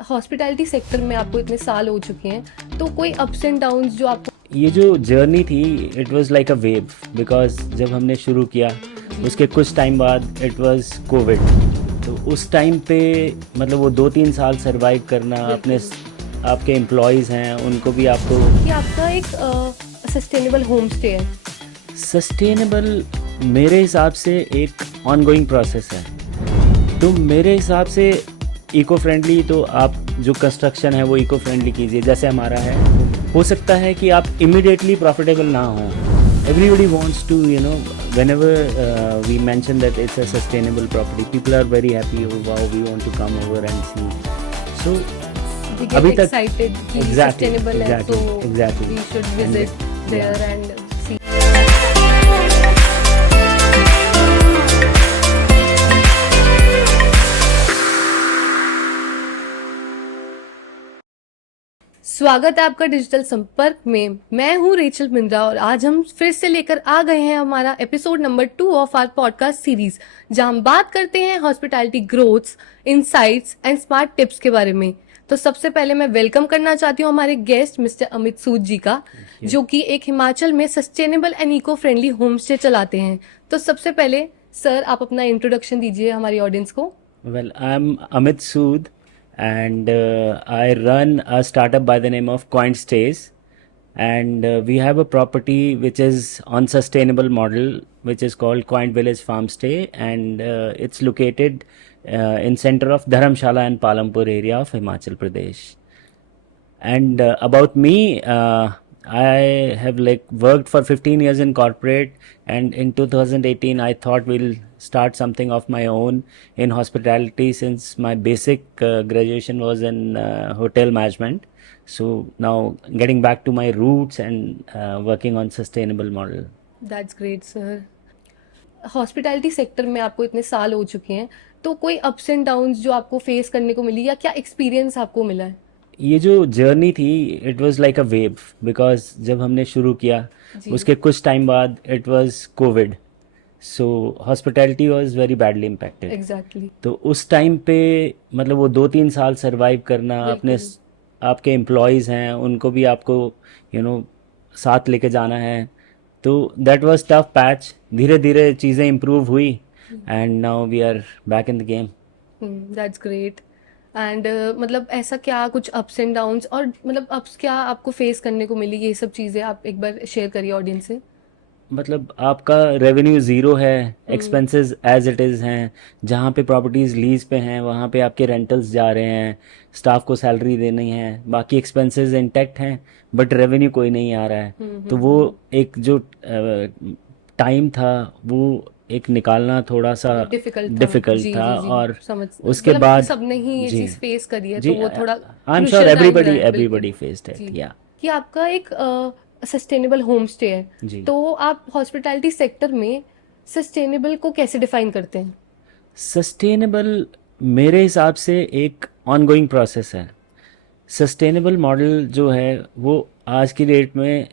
Hospitality sector में आपको इतने साल हो चुके हैं, तो कोई अप्स एंड डाउन्स जो आपको ये जो जर्नी थी it was like a wave because जब हमने शुरू किया उसके कुछ टाइम बाद इट वाज कोविड। तो उस टाइम पे मतलब वो 2-3 साल सरवाइव करना अपने आपके एम्प्लॉयज़ हैं उनको भी आपको कि आपका एक सस्टेनेबल होम स्टे है। सस्टेनेबल मेरे हिसाब से एक ऑनगोइंग प्रोसेस है। तो मेरे हिसाब से इको फ्रेंडली तो आप जो कंस्ट्रक्शन है वो इको फ्रेंडली कीजिए जैसे हमारा है। हो सकता है कि आप इमीडिएटली प्रॉफिटेबल ना हो। Everybody wants to whenever we mention that it's a sustainable property, people are very happy, oh wow, we want to come over and see. So We get अभी तक excited कि Exactly, sustainable है, exactly, so exactly. we should visit there and see. स्वागत है आपका digital संपर्क में। मैं हूं रेचल मिंद्रा और आज हम फिर से लेकर आ गए हैं हमारा episode number 2 of our podcast series, जहां हम बात करते हैं hospitality growths, insights and smart tips के बारे में। तो सबसे पहले मैं वेलकम करना चाहती हूँ हमारे गेस्ट मिस्टर अमित सूद जी का, जो कि एक हिमाचल में sustainable and eco friendly home stay चलाते हैं। तो सबसे पहले सर आप अपना इंट्रोडक्शन दीजिए हमारी ऑडियंस को। Well, I'm Amit Sood, and I run a startup by the name of CoinStays, and we have a property which is on sustainable model, which is called Coin Village Farm Stay, and it's located in center of Dharamshala and Palampur area of Himachal Pradesh. And about me, I have like worked for 15 years in corporate, and in 2018 I thought we'll start something of my own in hospitality since my basic graduation was in hotel management. So now getting back to my roots and working on sustainable model. That's great sir. Hospitality sector में आपको इतने साल हो चुके हैं, तो कोई ups and downs जो आपको फेस करने को मिली या क्या एक्सपीरियंस आपको मिला है? ये जो जर्नी थी it was like a wave because जब हमने शुरू किया उसके कुछ टाइम बाद it was Covid. So hospitality was very badly impacted. Exactly. तो उस टाइम पे मतलब वो 2-3 साल सरवाइव करना अपने आपके एम्प्लॉयज़ हैं उनको भी आपको साथ लेके जाना है। तो दैट वाज टफ पैच। धीरे धीरे चीज़ें इम्प्रूव हुई and now we are back in the game. That's great. And मतलब ऐसा क्या कुछ अप्स एंड डाउन्स और मतलब अप्स क्या आपको फेस करने को मिली, ये सब चीज़ें आप एक बार शेयर करिए ऑडियंस से। मतलब आपका रेवेन्यू ज़ीरो है, एक्सपेंसेस एज इट इज़ हैं। जहाँ पे प्रॉपर्टीज़ लीज पे हैं वहाँ पे आपके रेंटल्स जा रहे हैं, स्टाफ को सैलरी देनी है, बाकी एक्सपेंसेस इंटैक्ट हैं बट रेवेन्यू कोई नहीं आ रहा है। तो वो एक जो टाइम था वो एक निकालना थोड़ा सा डिफिकल्ट जी था। जी जी, और समझ उसके मतलब बाद सबने ही ये जी चीज़ फेस करी है, जी तो वो थोड़ा I am sure crucial time रहा है, एवरीबडी बिल्कुल। फेस्ड इट जी। या कि आपका एक सस्टेनेबल होम स्टे है, जी। तो आप हॉस्पिटैलिटी सेक्टर में सस्टेनेबल को कैसे डिफाइन करते हैं? सस्टेनेबल मेरे हिसाब से एक ऑनगोइंग प्रोसेस है। सस्टेनेबल मॉडल जो है वो आज की डेट में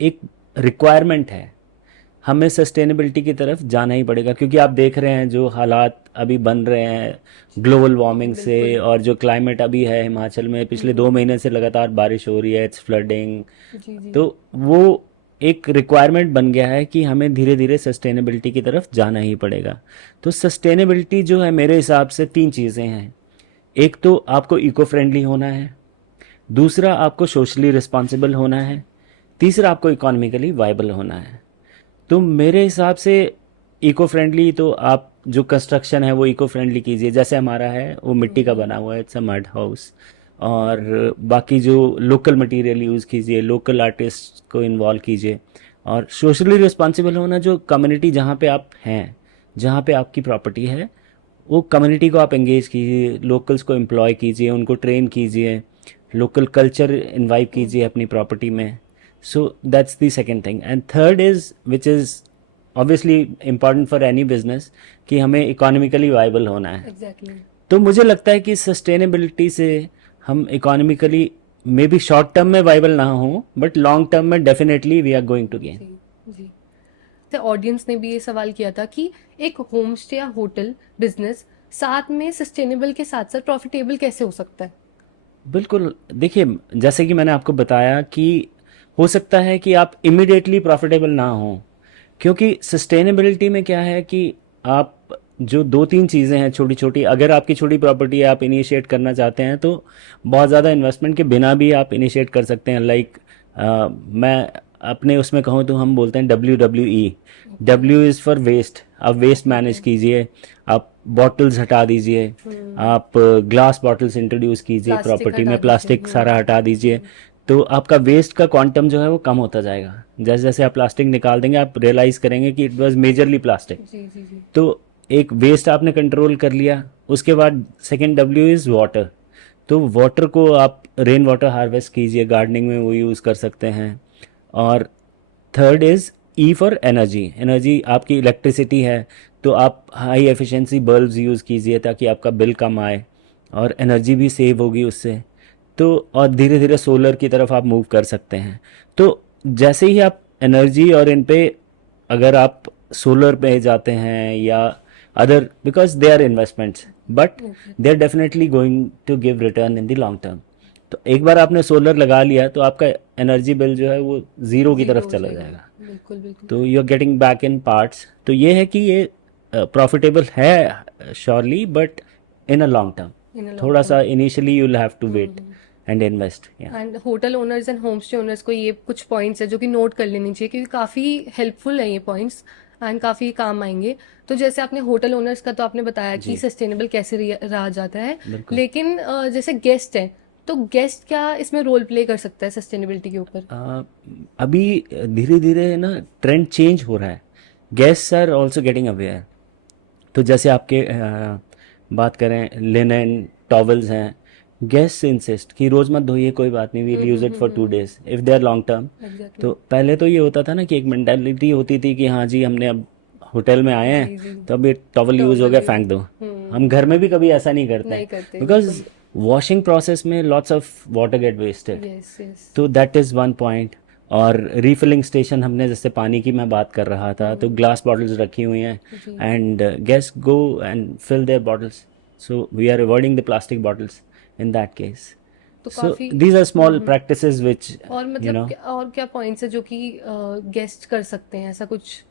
एक रिक्वायरमेंट है। हमें सस्टेनेबिलिटी की तरफ जाना ही पड़ेगा क्योंकि आप देख रहे हैं जो हालात अभी बन रहे हैं ग्लोबल वार्मिंग से, और जो क्लाइमेट अभी है हिमाचल में पिछले 2 महीने से लगातार बारिश हो रही है, इट्स फ्लडिंग। जी जी। तो वो एक रिक्वायरमेंट बन गया है कि हमें धीरे धीरे सस्टेनेबिलिटी की तरफ जाना ही पड़ेगा। तो सस्टेनेबिलिटी जो है मेरे हिसाब से 3 चीज़ें हैं। एक तो आपको इको फ्रेंडली होना है, दूसरा आपको सोशली रिस्पॉन्सिबल होना है, तीसरा आपको इकोनॉमिकली वाइबल होना है। तो मेरे हिसाब से इको फ्रेंडली तो आप जो कंस्ट्रक्शन है वो इको फ्रेंडली कीजिए जैसे हमारा है वो मिट्टी का बना हुआ है, इट्स अ मड हाउस। और बाकी जो लोकल मटेरियल यूज़ कीजिए, लोकल आर्टिस्ट को इन्वॉल्व कीजिए। और सोशली रिस्पॉन्सिबल होना, जो कम्युनिटी जहाँ पे आप हैं, जहाँ पे आपकी प्रॉपर्टी है, वो कम्युनिटी को आप एंगेज कीजिए, लोकल्स को एम्प्लॉय कीजिए, उनको ट्रेन कीजिए, लोकल कल्चर इन्वाइव कीजिए अपनी प्रॉपर्टी में। So that's the second thing. And third is which is obviously important for any business कि हमें इकोनॉमिकली वाइबल होना है। एग्जैक्टली। तो मुझे लगता है कि सस्टेनेबिलिटी से हम economically may be short term में वाइबल ना हो बट लॉन्ग टर्म में definitely we are going to gain. जी जी। तो ऑडियंस ने भी ये सवाल किया था कि एक होम स्टे या होटल बिजनेस साथ में सस्टेनेबल के साथ साथ प्रॉफिटेबल कैसे हो सकता है? बिल्कुल, देखिए जैसे कि मैंने आपको बताया कि हो सकता है कि आप इमीडिएटली प्रॉफिटेबल ना हो, क्योंकि सस्टेनेबिलिटी में क्या है कि आप जो दो तीन चीज़ें हैं छोटी छोटी, अगर आपकी छोटी प्रॉपर्टी आप इनिशिएट करना चाहते हैं तो बहुत ज़्यादा इन्वेस्टमेंट के बिना भी आप इनिशिएट कर सकते हैं। लाइक मैं अपने उसमें कहूँ तो हम बोलते हैं WWE। W is for waste. आप वेस्ट मैनेज कीजिए, आप बॉटल्स हटा दीजिए, आप ग्लास बॉटल्स इंट्रोड्यूस कीजिए प्लास्टिक प्रॉपर्टी हटा में, दीजिए। प्लास्टिक सारा हटा दीजिए। तो आपका वेस्ट का क्वांटम जो है वो कम होता जाएगा। जैसे जैसे आप प्लास्टिक निकाल देंगे आप रियलाइज करेंगे कि इट वाज मेजरली प्लास्टिक। जी जी जी। तो एक वेस्ट आपने कंट्रोल कर लिया। उसके बाद सेकेंड W इज़ वाटर। तो वाटर को आप रेन वाटर हार्वेस्ट कीजिए, गार्डनिंग में वो यूज़ कर सकते हैं। और third is E for energy. Energy आपकी इलेक्ट्रिसिटी है तो आप हाई एफिशिएंसी बल्ब्स यूज़ कीजिए ताकि आपका बिल कम आए और एनर्जी भी सेव होगी उससे। तो और धीरे धीरे सोलर की तरफ आप मूव कर सकते हैं। तो जैसे ही आप एनर्जी और इन पे, अगर आप सोलर पे जाते हैं या other, because they are investments but okay. They are definitely going to give return in the long term. तो एक बार आपने सोलर लगा लिया तो आपका एनर्जी बिल जो है वो ज़ीरो की तरफ जीरो हो चला जाएगा। जाएगा। बिल्कुल बिल्कुल। तो you are getting back in parts. तो ये है कि ये प्रॉफिटेबल है surely, but in a long term. In a long थोड़ा सा term. Initially you will have to wait and invest. या and hotel owners and home stay owners को ये कुछ पॉइंट्स है जो कि नोट कर लेनी चाहिए, क्योंकि काफ़ी हेल्पफुल है ये पॉइंट्स एंड काफ़ी काम आएंगे। तो जैसे आपने होटल ओनर्स का तो आपने बताया कि जी सस्टेनेबल कैसे रहा जाता है, बिल्कुल। लेकिन जैसे गेस्ट है, तो गेस्ट क्या इसमें रोल प्ले कर सकता है सस्टेनेबिलिटी के ऊपर? अभी धीरे धीरे ना ट्रेंड चेंज हो रहा है। Guests are also getting aware. तो जैसे आपके बात करें लिनन टॉवल्स हैं, गेस्ट इंसिस्ट कि रोज़ मत धोइए, कोई बात नहीं, we'll use it for 2 days if they are long term. Exactly. तो पहले तो ये होता था ना कि एक मेंटालिटी होती थी कि हाँ जी हमने अब होटल में आए हैं जी जी। तो अब ये टॉवल यूज़ हो टॉवल गया यूज। फेंक दो। हम घर में भी कभी ऐसा नहीं करते हैं नहीं करते बिकॉज बिल्कुल। वॉशिंग प्रोसेस में lots of water get wasted. Yes yes. तो दैट इज़ वन पॉइंट। और रीफिलिंग स्टेशन, हमने जैसे पानी की मैं बात कर रहा था तो ग्लास बॉटल्स रखी हुई हैं जी। And guest go and fill their bottles. So we are avoiding the plastic bottles in that case. तो सो काफ़ी। These are small practices which और यू मतलब नो और क्या पॉइंट्स है जो कि गेस्ट कर सकते हैं ऐसा कुछ?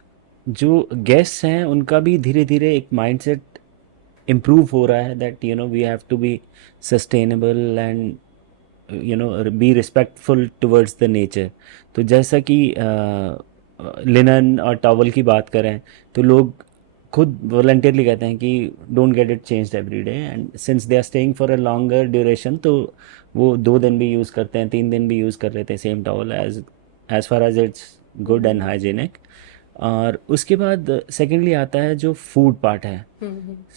जो गेस्ट्स हैं उनका भी धीरे धीरे एक माइंडसेट इम्प्रूव हो रहा है that you know we have to be sustainable and you know be respectful towards the nature. तो जैसा कि लिनन और टॉवल की बात करें तो लोग खुद वॉलंटियरली कहते हैं कि don't get it changed every day, and since they are staying for a longer duration तो वो 2 दिन भी यूज़ करते हैं, 3 दिन भी यूज़ कर लेते हैं same towel as far as it's good and hygienic. और उसके बाद सेकेंडली आता है जो फूड पार्ट है।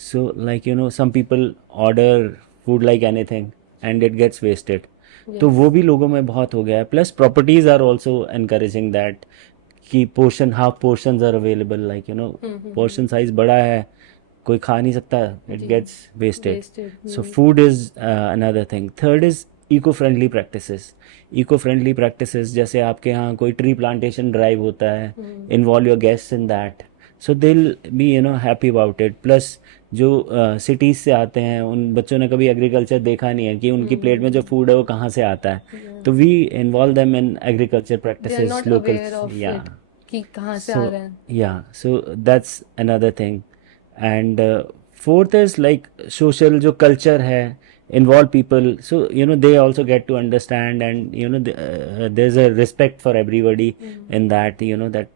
So like you know some people order food like anything and it gets wasted. तो यस। वो भी लोगों में बहुत हो गया है। Plus properties are also encouraging that कि portion half portions are available, like you know portion size बड़ा है, कोई खा नहीं सकता, इट जी। Gets wasted. Wasted. So food is another thing. Third is eco friendly practices. Eco friendly practices जैसे आपके यहाँ कोई ट्री प्लांटेशन ड्राइव होता है, involve your guests in that, so they will be you know happy about it. Plus जो cities से आते हैं उन बच्चों ने कभी एग्रीकल्चर देखा नहीं है कि उनकी प्लेट में जो फूड है वो कहाँ से आता है। तो we involve them in agriculture they are practices not local. Aware of या इट कि कहाँ से आ so रहे हैं। yeah, so that's another thing. And fourth is like social जो culture है, involve people, so you know they also get to understand, and you know there's a respect for everybody in that, you know that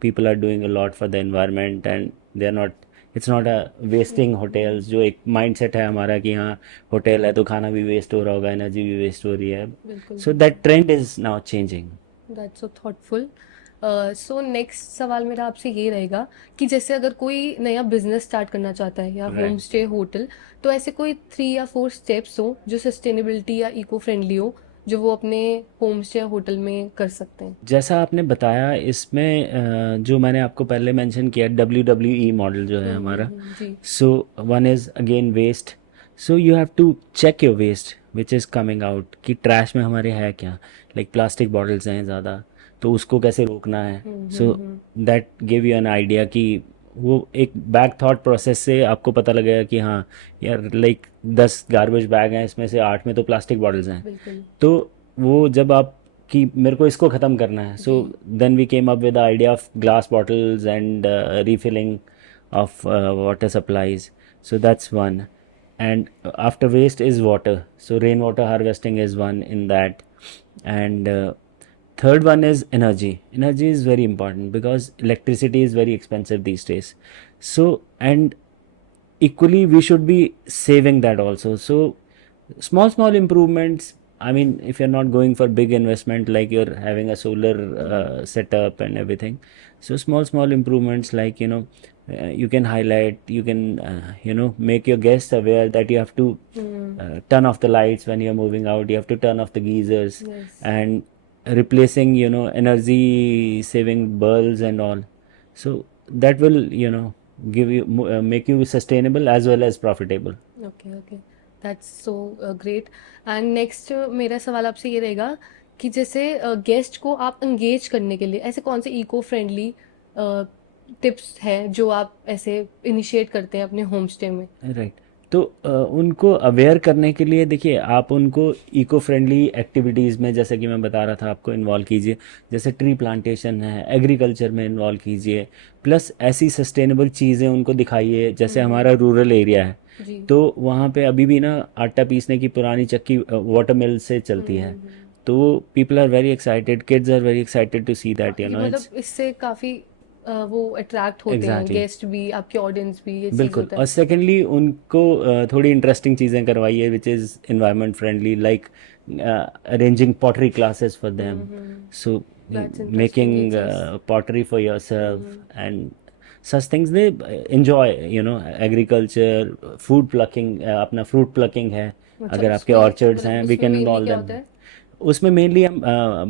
people are doing a lot for the environment and they're not, it's not a wasting hotels। जो एक mindset है हमारा कि हाँ hotel है तो खाना भी वेस्ट हो रहा होगा, एनर्जी भी वेस्ट हो रही है। बिल्कुल। So that trend is now changing। That's so thoughtful. So next सवाल मेरा आपसे ये रहेगा कि जैसे अगर कोई नया बिजनेस स्टार्ट करना चाहता है या होम Right। स्टे होटल, तो ऐसे कोई 3 या 4 स्टेप्स हो जो सस्टेनेबिलिटी या इको फ्रेंडली हो, जो वो अपने होम स्टे या होटल में कर सकते हैं? जैसा आपने बताया इसमें जो मैंने आपको पहले मेंशन किया WWE मॉडल जो है हमारा। जी। So one is again waste. So you have to check your waste which is coming out कि ट्रैश में हमारे है क्या, लाइक प्लास्टिक बॉटल्स हैं ज़्यादा, तो उसको कैसे रोकना है। So that give you an idea कि वो एक बैग थॉट प्रोसेस से आपको पता लगेगा कि हाँ यार, लाइक 10 गार्बेज बैग हैं, इसमें से 8 में तो प्लास्टिक बॉटल्स हैं। बिल्कुल। तो वो जब आप कि मेरे को इसको ख़त्म करना है, सो जी। Then we came up with the idea of glass bottles and refilling of water supplies. So that's one. And after waste is water, so rainwater harvesting is one in that. And third one is energy is very important because electricity is very expensive these days. So, and equally we should be saving that also. So small improvements, I mean, if you're not going for big investment like you're having a solar setup and everything, so small improvements, like, you can highlight, you can make your guests aware that you have to turn off the lights when you're moving out, you have to turn off the geysers, Yes. and replacing energy saving bulbs and all. So that will give you make you sustainable as well as profitable. Okay okay, that's so great. And next मेरा सवाल आपसे ये रहेगा कि जैसे guest को आप engage करने के लिए ऐसे कौन से इको फ्रेंडली टिप्स हैं जो आप ऐसे इनिशिएट करते हैं अपने होम स्टे में? राइट। तो उनको अवेयर करने के लिए देखिए, आप उनको इको फ्रेंडली एक्टिविटीज़ में, जैसे कि मैं बता रहा था, आपको इन्वॉल्व कीजिए। जैसे ट्री प्लांटेशन है, एग्रीकल्चर में इन्वॉल्व कीजिए, प्लस ऐसी सस्टेनेबल चीज़ें उनको दिखाइए। जैसे हमारा रूरल एरिया है, जी। तो वहाँ पे अभी भी ना आटा पीसने की पुरानी चक्की वाटर मिल से चलती है। तो people are very excited, kids are very excited to see that, ये इट्स मतलब इससे काफी वो अट्रैक्ट होते हैं, एग्जैक्टली। गेस्ट भी, आपके ऑडियंस भी, ये चीज बिल्कुल। होता और है। सेकेंडली उनको थोड़ी इंटरेस्टिंग चीज़ें करवाइए which is environment friendly, like arranging pottery classes for them, so that's interesting ये मेकिंग चीज। pottery for yourself and such things they enjoy, agriculture, food plucking, अपना फ्रूट प्लकिंग है, अच्छा, अगर आपके उसमें ऑर्चर्ड्स हैं, मतलब वी उसमें कैन मेनली इन्वॉल्व क्या देम। होता है? उसमें मेनली हम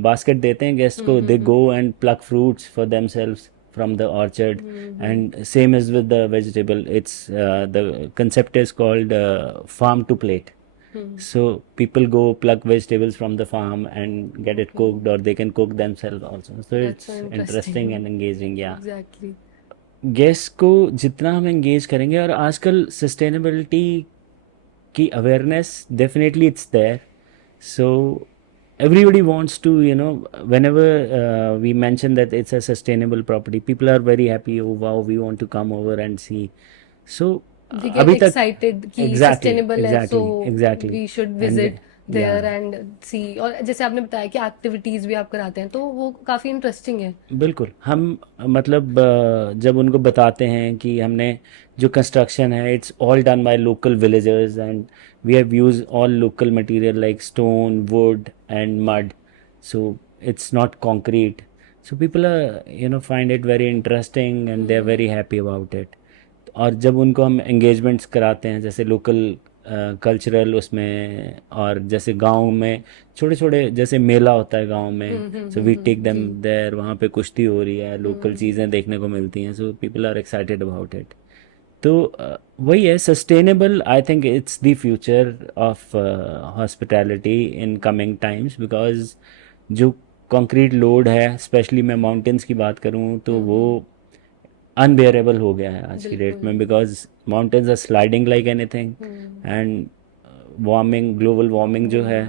बास्केट देते हैं गेस्ट को, they go and pluck fruits for themselves from the orchard. And same as with the vegetable, it's the concept is called farm to plate. So people go pluck vegetables from the farm and get it cooked, or they can cook themselves also. So that's it's so interesting interesting. and engaging, yeah. Exactly. Guest को जितना हम engage करेंगे, और आजकल sustainability की awareness definitely it's there, so everybody wants to, whenever we mention that it's a sustainable property, people are very happy, oh wow, we want to come over and see. So they get अभी तक excited कि exactly sustainable है, so exactly exactly. We should and visit या there and see. और जैसे आपने बताया कि एक्टिविटीज भी आप कराते हैं, तो वो काफी इंटरेस्टिंग है। बिल्कुल। हम मतलब जब उनको बताते हैं कि हमने जो कंस्ट्रक्शन है, it's all done by local villagers and we have use all local material like stone, wood and mud, so it's not concrete, so people find it very interesting and they are very happy about it. और जब उनको हम engagements कराते हैं, जैसे local cultural उसमें, और जैसे गांव में छोटे छोटे जैसे मेला होता है गांव में, सो वी टेक देम जी। देयर, वहाँ पे कुश्ती हो रही है, लोकल चीज़ें देखने को मिलती हैं, so people are excited about it. तो वही है, sustainable, I think it's the future of hospitality in coming times, because जो कंक्रीट लोड है, स्पेशली मैं माउंटेन्स की बात करूँ, तो वो अनबेयरेबल हो गया है आज की डेट बिल्कुल। में, because mountains are sliding like anything, and warming, global warming जो है,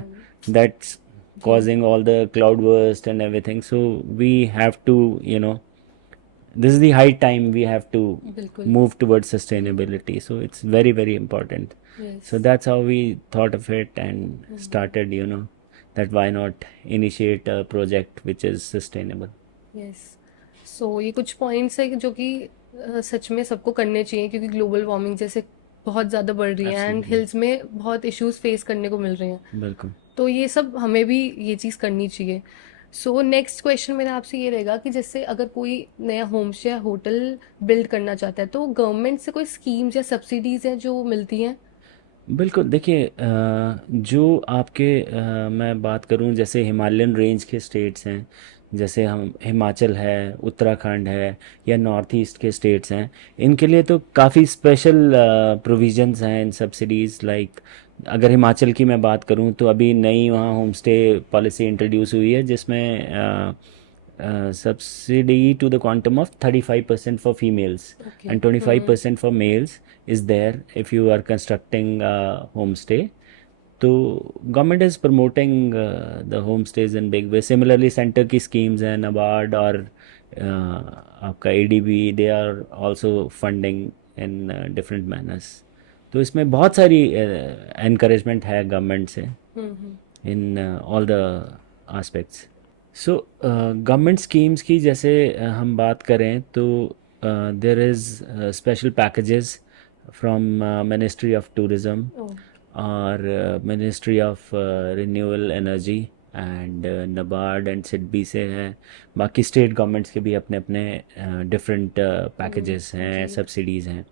दैट्स जी। causing all the cloud burst and everything. So we have to, this is the high time we have to बिल्कुल। move towards sustainability. So it's very, very important. Yes. So that's how we thought of it and started, that why not initiate a project which is sustainable. Yes. So ये कुछ points है जो कि सच में सबको करने चाहिए, क्योंकि ग्लोबल वार्मिंग जैसे बहुत ज़्यादा बढ़ रही है एंड Absolutely. हिल्स में बहुत इश्यूज फेस करने को मिल रहे हैं, बिल्कुल। तो ये सब हमें भी ये चीज़ करनी चाहिए। सो नेक्स्ट क्वेश्चन मेरा आपसे ये रहेगा कि जैसे अगर कोई नया होम स्टे या होटल बिल्ड करना चाहता है, तो गवर्नमेंट से कोई स्कीम्स या सब्सिडीज हैं जो मिलती हैं? बिल्कुल। देखिए, जो आपके मैं बात करूं, जैसे हिमालयन रेंज के स्टेट्स हैं, जैसे हम हिमाचल है, उत्तराखंड है, या नॉर्थ ईस्ट के स्टेट्स हैं, इनके लिए तो काफ़ी स्पेशल प्रोविजंस हैं इन सब्सिडीज़। लाइक अगर हिमाचल की मैं बात करूं, तो अभी नई वहाँ होम स्टे पॉलिसी इंट्रोड्यूस हुई है, जिसमें subsidy to the quantum of 35% for females Okay. and 25% for males is there if you are constructing a homestay. So government is promoting the homestays in big way. Similarly, center की schemes हैं NABARD और आपका ADB, they are also funding in different manners. तो इसमें बहुत सारी encouragement है government से in all the aspects. So government schemes की जैसे हम बात करें तो there is special packages from Ministry of Tourism Oh. और ministry of renewable energy and NABARD and SIDBI से है. बाकी स्टेट गवर्नमेंट्स के भी अपने अपने डिफरेंट पैकेजेस हैं, सब्सिडीज़ हैं.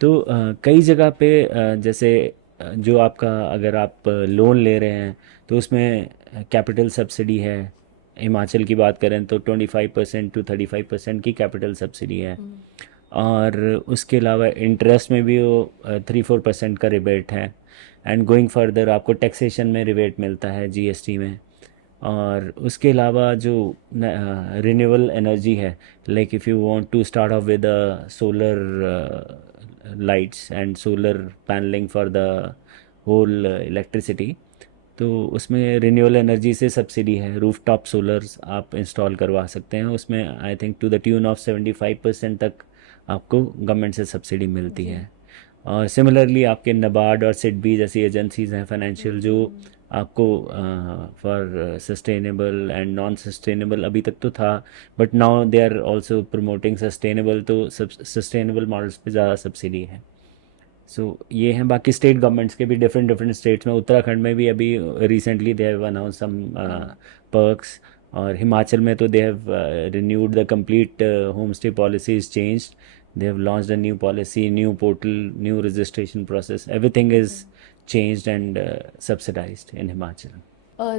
तो कई जगह पे जैसे जो आपका अगर आप लोन ले रहे हैं तो उसमें कैपिटल सब्सिडी है. हिमाचल की बात करें तो 25% to 35% की कैपिटल सब्सिडी है. और उसके अलावा इंटरेस्ट में भी वो 3-4% का रिबेट है. एंड गोइंग फर्दर आपको टैक्सेशन में रिबेट मिलता है GST में. और उसके अलावा जो रिन्यूएबल एनर्जी है, like if you want to start off with solar lights and solar panelling for the whole electricity, तो उसमें रिन्यूएबल एनर्जी से सब्सिडी है. रूफटॉप सोलर्स आप इंस्टॉल करवा सकते हैं. उसमें I think to the tune of 75% तक आपको गवर्नमेंट से सब्सिडी मिलती है. और सिमिलरली आपके NABARD और SIDBI जैसी एजेंसीज़ हैं फाइनेंशियल जो आपको for sustainable and non sustainable अभी तक तो था, but now they are also promoting sustainable, तो सस्टेनेबल मॉडल्स पे ज़्यादा सब्सिडी है. सो ये हैं. बाकी स्टेट गवर्नमेंट्स के भी डिफरेंट स्टेट्स में, उत्तराखंड में भी अभी recently they have announce some perks. और हिमाचल में तो they have renewed the complete home stay policy is changed. They have launched a new policy, new portal, new registration process. Everything is changed and subsidized in Himachal.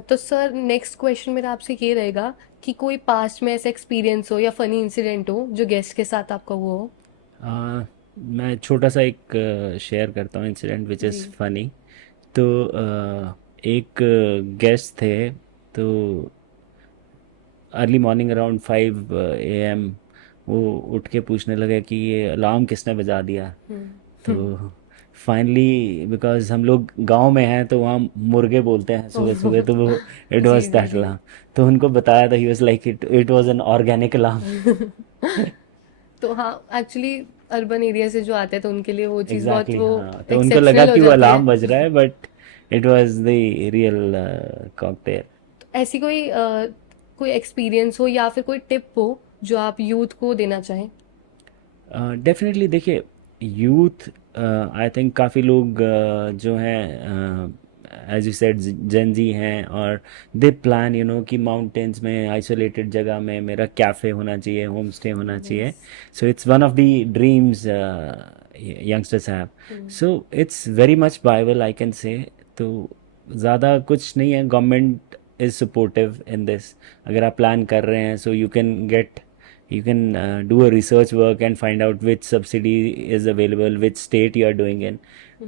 तो sir next question मेरा आपसे ये रहेगा कि कोई past में ऐसा experience हो या फनी इंसिडेंट हो जो गेस्ट के साथ आपका वो हो. मैं छोटा सा एक शेयर करता हूँ इंसिडेंट विच इज़ फनी. तो एक गेस्ट थे, तो अर्ली मॉर्निंग अराउंड 5 AM वो उठ के पूछने लगे कि ये अलार्म किसने बजा दिया. तो फाइनली बिकॉज हम लोग गांव में हैं तो वहाँ मुर्गे बोलते हैं सुबह सुबह, तो वो इट वाज दैट अलार्म. तो उनको बताया था, he was like it was an organic alarm. तो हाँ, एक्चुअली अर्बन एरिया से जो आते हैं तो उनके लिए वो चीज़ बहुत एग्जैक्टली वो हाँ. तो उनको लगा एक्सेप्शनल हो कि वो जाती है. अलार्म बज रहा है, but it was the real cocktail. ऐसी कोई एक्सपीरियंस हो या फिर कोई टिप हो जो आप यूथ को देना चाहें. डेफिनेटली देखिए, यूथ आई थिंक काफ़ी लोग जो हैं एज यू सेड जेंजी हैं, और दे प्लान कि माउंटेन्स में आइसोलेटेड जगह में मेरा कैफ़े होना चाहिए, होम स्टे होना चाहिए. So it's one of the dreams youngsters have. So it's very much viable I can say. तो ज़्यादा कुछ नहीं है, government is supportive in this. अगर आप प्लान कर रहे हैं, सो you can do a research work and find out which subsidy is available, which state you are doing in.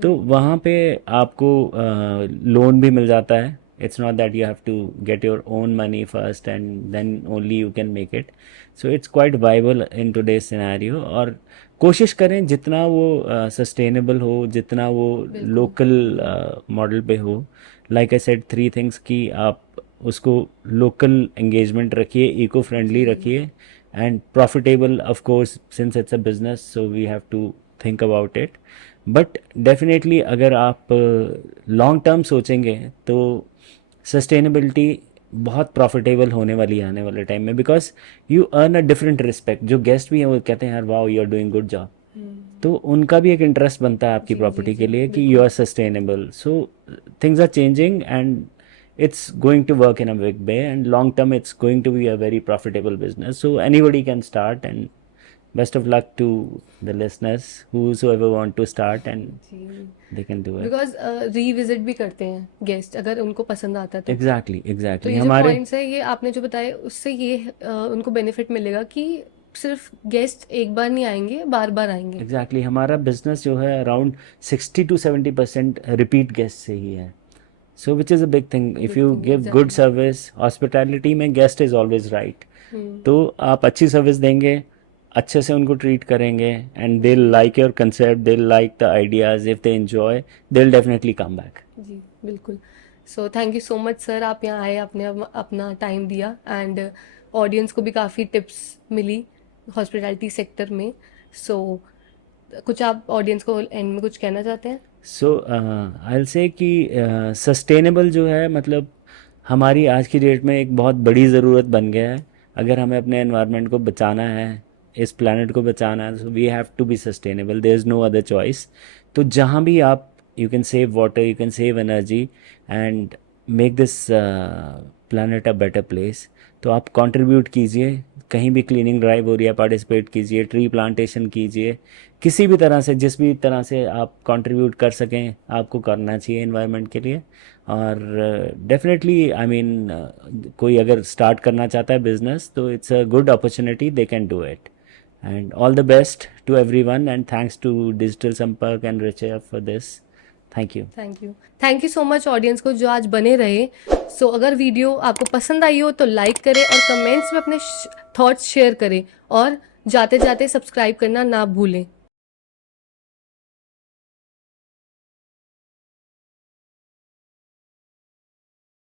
तो वहाँ पे आपको लोन भी मिल जाता है. It's not that you have to get your own money first and then only you can make it. So it's quite viable in today's scenario. और कोशिश करें जितना वो sustainable हो, जितना वो local model पे हो. Like I said, 3 things कि आप उसको local engagement रखिए, eco friendly रखिए, and profitable of course since it's a business, so we have to think about it. But definitely अगर आप long term सोचेंगे तो sustainability बहुत प्रॉफिटेबल होने वाली है आने वाले टाइम में, because you earn a different respect. जो गेस्ट भी हैं वो कहते हैं यार wow you are doing good job. तो उनका भी एक इंटरेस्ट बनता है आपकी प्रॉपर्टी के लिए कि you are sustainable. So things are changing and it's going to work in a big way, and long term it's going to be a very profitable business. So anybody can start, and best of luck to the listeners whosoever want to start, and they can do it. Because revisit भी करते हैं guest अगर उनको पसंद आता है तो. Exactly. तो ये जो पॉइंट्स है ये आपने जो बताए उससे ये उनको बेनिफिट मिलेगा कि सिर्फ गेस्ट एक बार नहीं आएंगे, बार बार आएंगे. Exactly. हमारा बिजनेस जो है अराउंड 60 to 70% रिपीट गेस्ट से ही है. So which is a big thing. If Big you thing, give good exactly. service, hospitality में guest is always right. तो आप अच्छी सर्विस देंगे, अच्छे से उनको ट्रीट करेंगे, and they'll like your concept, they'll like the ideas. If they enjoy, they'll definitely come back. जी बिल्कुल. So thank you so much sir, आप यहाँ आए, आपने अपना टाइम दिया एंड ऑडियंस को भी काफ़ी टिप्स मिली हॉस्पिटैलिटी सेक्टर में. सो कुछ आप ऑडियंस को एंड में कुछ कहना चाहते हैं? सो आई से कि सस्टेनेबल जो है, मतलब हमारी आज की डेट में एक बहुत बड़ी ज़रूरत बन गया है. अगर हमें अपने एनवायरनमेंट को बचाना है, इस प्लानट को बचाना है, so we have to be sustainable. There is no other choice. तो जहाँ भी आप, you can save water, you can save energy and make this planet a better place. तो आप कंट्रीब्यूट कीजिए, कहीं भी क्लीनिंग ड्राइव हो रही है पार्टिसिपेट कीजिए, ट्री प्लांटेशन कीजिए, किसी भी तरह से, जिस भी तरह से आप कंट्रीब्यूट कर सकें आपको करना चाहिए एनवायरनमेंट के लिए. और डेफिनेटली आई मीन कोई अगर स्टार्ट करना चाहता है बिजनेस तो it's a good opportunity, they can do it. And all the best to everyone, and thanks to Digital Sampark and Richa for this. Thank you. Thank you so much audience को जो आज बने रहे. सो अगर video आपको पसंद आई हो तो लाइक करें और कमेंट्स में अपने थॉट्स शेयर करें और जाते जाते सब्सक्राइब करना ना भूलें.